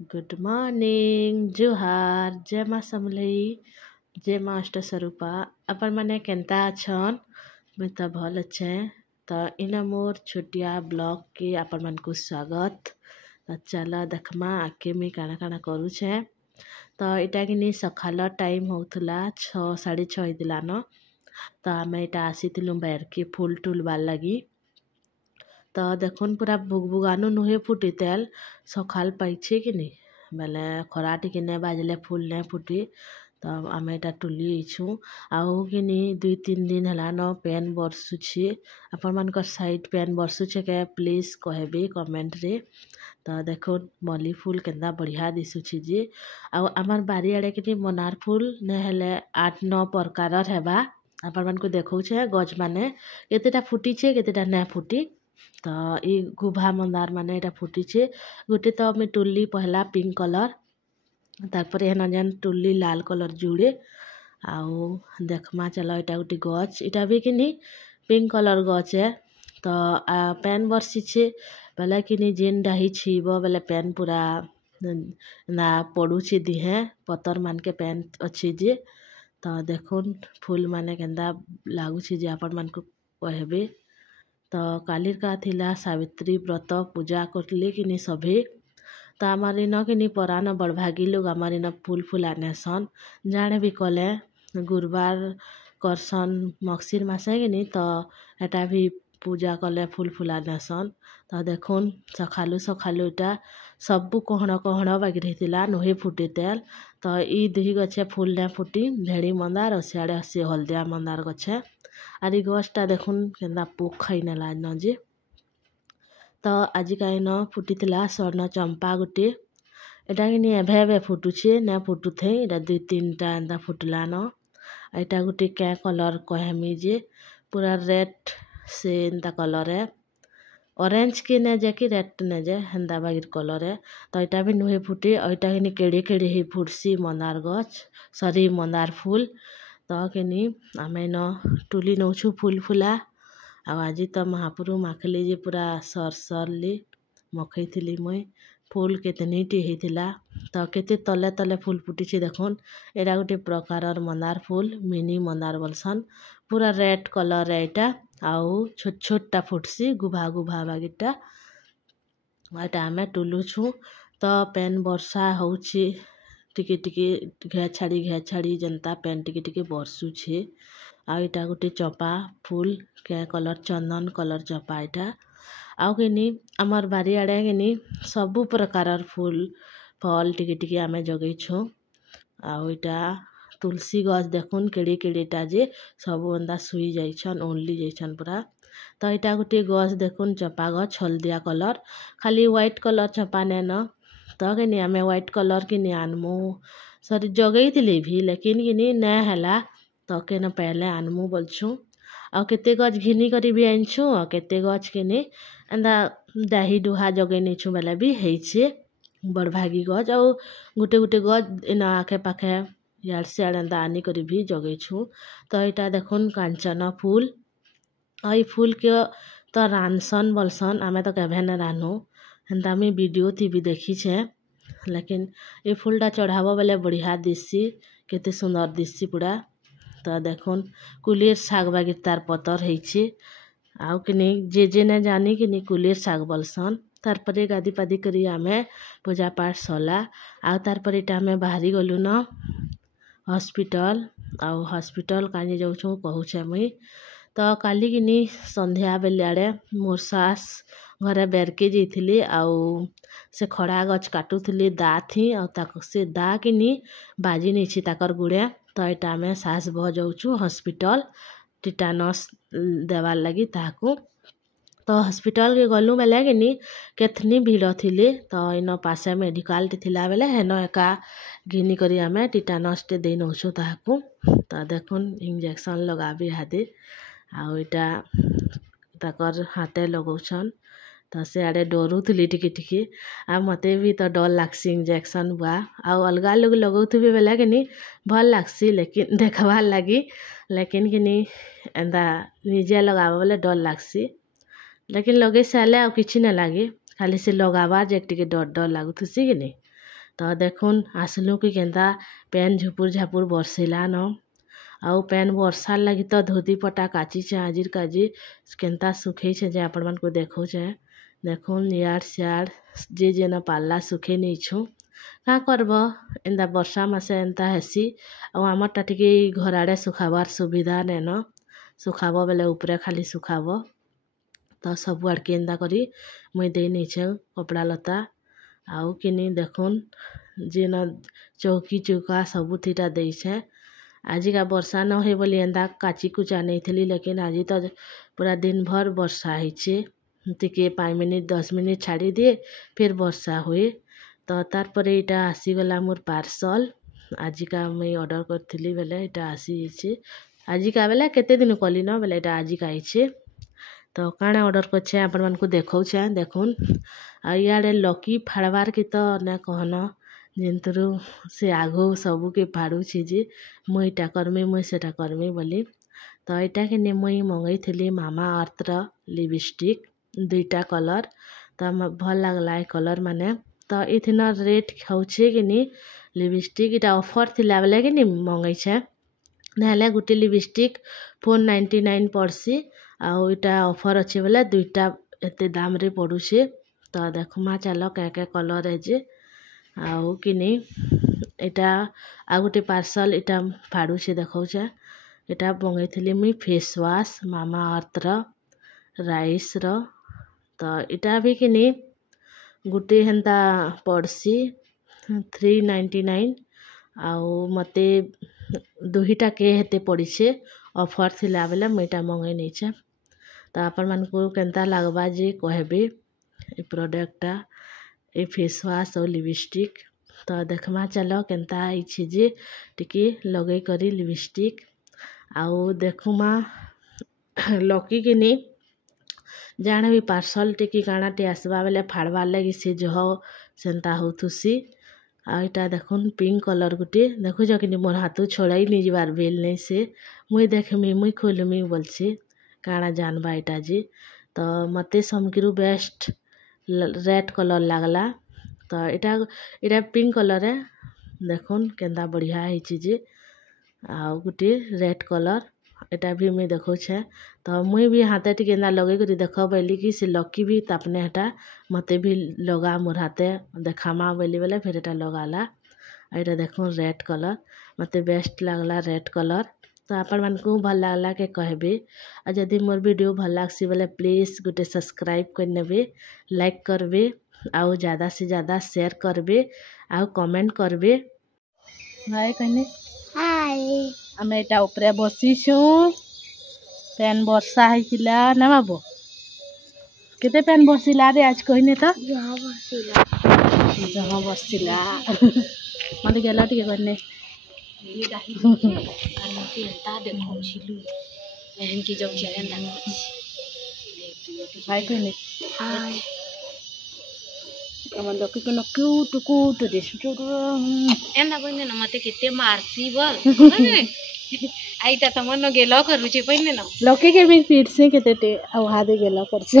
Good morning जुहार जय माँ समलई जय माँ अष्ट स्वरूपा अपन मने केंता अछन मैं तो भल अच्छे तो इन मोर छोटिया ब्लॉग के अपन मन को स्वागत। तो चल देखमा आके मुई काना काना करूछे। तो इटा कि सकाल टाइम होउथला 6 6:30 होइतिला न। तो आमे इटा आसीथिलु बैर के फूल टूल बार लगी। तो देखुन पूरा बुगबुगानु नुहे फुटी तेल सकाल पाइछे कि नहीं बेले खरा टिके ने बाजले फूल ने फुटी। तो आमे इटा टुली छु आउ कि 2-3 दिन हला न पेन बरसुछि अपन मानकर साइड पेन बरसुछे के प्लीज कहबे कमेंट रे। तो देखो मल्ली फूल केंदा बढ़िया दिसुछि जी। आउ आमार बारी आड़े कि मनार फूल ने हेले 8-9 प्रकार हेबा अपन मान को देखौछे गज माने केतेटा फुटीछे केतेटा ना फुटी। तो ई गुभा मंदार माने एटा फुटीछे गोटे तो मैं टुल्ली पहला पिंक कलर तारपर हेन जेन टुल्ली लाल कलर जुड़े आउ देखमा चलो इटा गोटे गछ इटा भी कि पिंक कलर गछ है। तो पेन बरसीछे बेले कि जेन डाही छीब बेले पेन पूरा ना पड़ुछि दिहे पतर मान के पेन अच्छी जे। तो देखुन फूल माने केंदा लागुछि जे अपन मान को कहबे। तो कालिर का थिला सावित्री व्रत पूजा करले कि सभे। तो आमार इन कि परान बड़भागी लोग आमार इन फूल फूल आनेसन जाने भी कले गुरुवार करसन मक्सिर मासे कि तो एटा भी पूजा कले फूल फूल आनेसन। तो देखुन सखालु सखालु इटा सबु कहण कहण बागी रहीतिला नुहे फुटी तेल। तो ई दुही गछे फूल ने फुटी भेड़ी मंदार और सियाड़े हसी हलदिया मंदार गछे आर ई गछटा देखुन केंदा पोक खाई नेला न जे। तो आज कहीं न फुटीला स्वर्ण चंपा गोटे एटा कि एभे एभे फुटुछे ना फुटुथे एटा 2-3टा एंदा फुटला न। एटा गोटे क्या कलर कहमी जे पूरा रेड से एंदा कलर है ऑरेंज के ने जे कि रेड ने जे हेंदा बागिर कलर है। तो एटा भी नुहे फुटी और एटा कि केड़े केड़े ही फुटसी मंदार गछ सरी मंदार फूल। तो कि आमे न टुली नौछु फूल फूला आज तो महाप्रभु माखली जे पूरा सर सरली मखई थी मुई फूल केतनी टी होता। तो केते तले तले फूल फुटी देखुन एटा गोटे प्रकार मंदार फूल मिनी मंदार बोलसन पूरा रेड कलर एटा आउ छोट छोटा फुटसी गुभा गुभा बागिटा एटा आमे टुलुछु। तो पेन वर्षा होउछि टिके टिके घे छाड़ी जनता पेन टिके टिके बरसुछे। आ इटा गोटे चपा फूल के कलर चंदन कलर चपा इटा आउ कि आमर बारी आड़े कि सबु प्रकार फूल फल टिके टिके आमे जगैछु। आउ इटा तुलसी गछ देखुन केड़े केड़ेटा जे सबु अंदा सुई जाइछन ओनली जाइछन पूरा। तो इटा गोटे गछ देखुन चपा गछ हलदिया कलर खाली व्हाइट कलर चपा ने न। तो कि आमे व्हाइट कलर कि आनमु सरी जगई भी लेकिन कि ना हैला तो के न पहले आनमु बोलछु। आ केते गछ घिनी करी भी आनछु आ केते गछ कि एंदा डाही डुहा जगै नेछु बेले भी हेइछे बड़भागी गछ आ गुटे गुटे गछ इन आखे पाखे यार से एंदा आनी करी भी जगैछु। तो इटा देखुन कांचन फूल आई फूल के तो रानसन बोलसन आमे तो केभे न रानू हेंदा मी वीडियो थी भी देखी छे लेकिन ये फूलटा चढ़ाबो बेले बढ़िया दिसी केते सुंदर दिसी पूरा। तो देखुन कुलिर साग बागिर तार पतर हेइछे आउ कि जे ने जानी कि कुलिर साग बोलसन। तारपरे गादी पादी करी आमे पूजा पाठ सला आउ तारपरे इटा आमे बाहरी गलु न हॉस्पिटल आउ हॉस्पिटल काजे जाउछु कहूछे मुई। तो काली कि संध्या बेले आड़े मोर सास घरे बेरके जाइथिली आउ से खड़ा गछ काटुथिली दा थी आउ ताक से दा कि बाजी नहीं ताकर गुड़े। तो इटा आमे सास बह जाउछु हॉस्पिटल टिटानस देवार लगी ताकू। तो हॉस्पिटल के गलु बेले कि केतनी भीड़ थिले तो इन पासे मेडिकल थिला बेले हेन एका घिनी करी आमे टिटानस टे दे नौछु ताकू। तो देखुन इंजेक्शन लगाबी हादे आउ इटा ताकर हाथे लगौछन। तो से आड़े डरुथली टिके टिके आ मते भी तो डर लागसी इंजेक्शन बुआ आउ अलगा लोग लगौथबे बेले कि भल लागसी लेकिन देखबार लगी लेकिन कि एंदा निजे लगाबा बेले डर लागसी लेकिन लगे साले आउ किछि न लागे खाली से लगाबार जे टिके डर डर लागुथुसी कि तो देखुन आसलु कि केन्ता पेन झुपुर झापुर बरसिला न आउ पेन वर्षार लगी तो धोती पटा काचिछे आजिर काजी केन्ता सुखेछे जे आपण मानकु देखौछे देखुन यार सियार जे जेन पाल्ला सुखे नेछु का करब एंदा वर्षा मासे एंता हेसी आ आमरटा टिके घर आड़े सुखाबार सुविधा नेन सुखाब बेले उपरे खाली सुखाब तो सब आड़के एंदा करी मुई दे नेछे कपड़ा लता आउ किनी देखुन जेन चौकी चौका सबुथिटा देइछे आज का वर्षा न हो बोली एंदा काची कुचा नहीं थी लेकिन आज तो पूरा दिन भर वर्षा है टिके 5 मिनिट 10 मिनिट छाड़ी दिए फिर वर्षा हुए तो तार पर इटा आसीगला मोर पार्सल आज का मुई ऑर्डर करथिली बेले इटा आसी जाइए आज का बेले केते दिन कली न बेले इटा आज का आइछे तो काଣା ऑर्डर करछे आपण मानकु देखौछे देखुन आ इयाडे लकी फाड़बार की तो न कहन जिंतरु से आगो सबू के फाड़ुछि जे मुई इटा करमी मुई सेटा करमी बोली तो इटा के मुई मंगई थी मामा अर्थ लिपस्टिक 2टा कलर तो भल लगला कलर माने तो इथिन रेट खाऊे कि लिपस्टिक इटा ऑफर थिला बेले कि मंगई छे नहले गोटे लिपस्टिक 499 पड़सी आउ इटा ऑफर अच्छे बेले 2टा एते दाम रे पड़ुछे तो देखुमा चलो क्या कलर है जे आउ किनी इटा आ गोटे पार्सल इटा फाड़ुछे देखौछे इटा मंगई थी मुई फेस वाश मामा अर्थ राइस तो इटा भी किनी गोटे हेन्ता पड़सी 399 आउ मते 2टा के हेते पड़ीछे ऑफर थिला बेले मुईटा मंगई नेछे तो आपण मानकु केन्ता लागबा जे कहबे ए प्रोडक्टटा ए फेस वाश और लिपस्टिक तो देखमा चलो केन्ता आइछे जे टिके लगे करी लिपस्टिक आउ देखुमा लकी किनी जाने भी पार्सल टिकी काना टे आसबा बेले फाड़बार लगी से जह सेन्ता होथुसी आ इटा देखुन पिंक कलर गुटे देखुछ कि मोर हाथू छोड़ाई नहीं जबार बेल नहीं से मुई देखमी मुई खोलमी बोलछे काना जानबा इटा जी तो मते समकिरु बेस्ट रेड कलर लागला तो इटा पिंक कलर है देखुन केन्ता बढ़िया है जे आ गोटे रेड कलर इटा भी मुई देखौछे तो मुई भी हाथे टिके एंदा लगे करी देख बैली कि से लकी भी तापने हटा मते भी लगा मोर हाथे देखामा बैली बेले फिर एटा लगाला इटा देखुन रेड कलर मते बेस्ट लागला रेड कलर तो आपण मानकु भल लागला के कहबे आ जदि मोर वीडियो भल लागसी बेले प्लीज गोटे सब्सक्राइब कर नेबे लाइक करबे आउ ज़्यादा से ज़्यादा शेयर करबे आउ कमेंट करबे हाय कहने हाय आमे एटा ऊपरे बसीछु पेन वर्षा होइतिला ना बाबू केते पेन बरसिला रे आज कहने तो जहाँ बरसिला मते गेला टिके करने हाय कहने हाय कमन लकी को क्यूट क्यूट दिसु एंदा बने न मते केते मारसी बोल आईटा त मन गेलो करूचे पहिने न लकी के भी पीठ से केते टे आ हादे गेलो करछे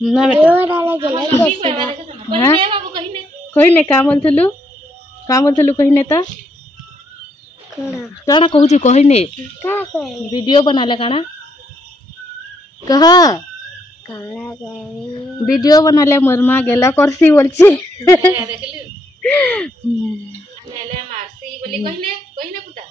ना बेटा ओराला गेलो करछे हां कहिने का बोलथलु कहिने त काना कहूची कहिने का कहि वीडियो बनाले काना कह काना कहि वीडियो बनाले मरमा गेला करसी बोलछी देखलु नेले मारसी बोली कहिने पुता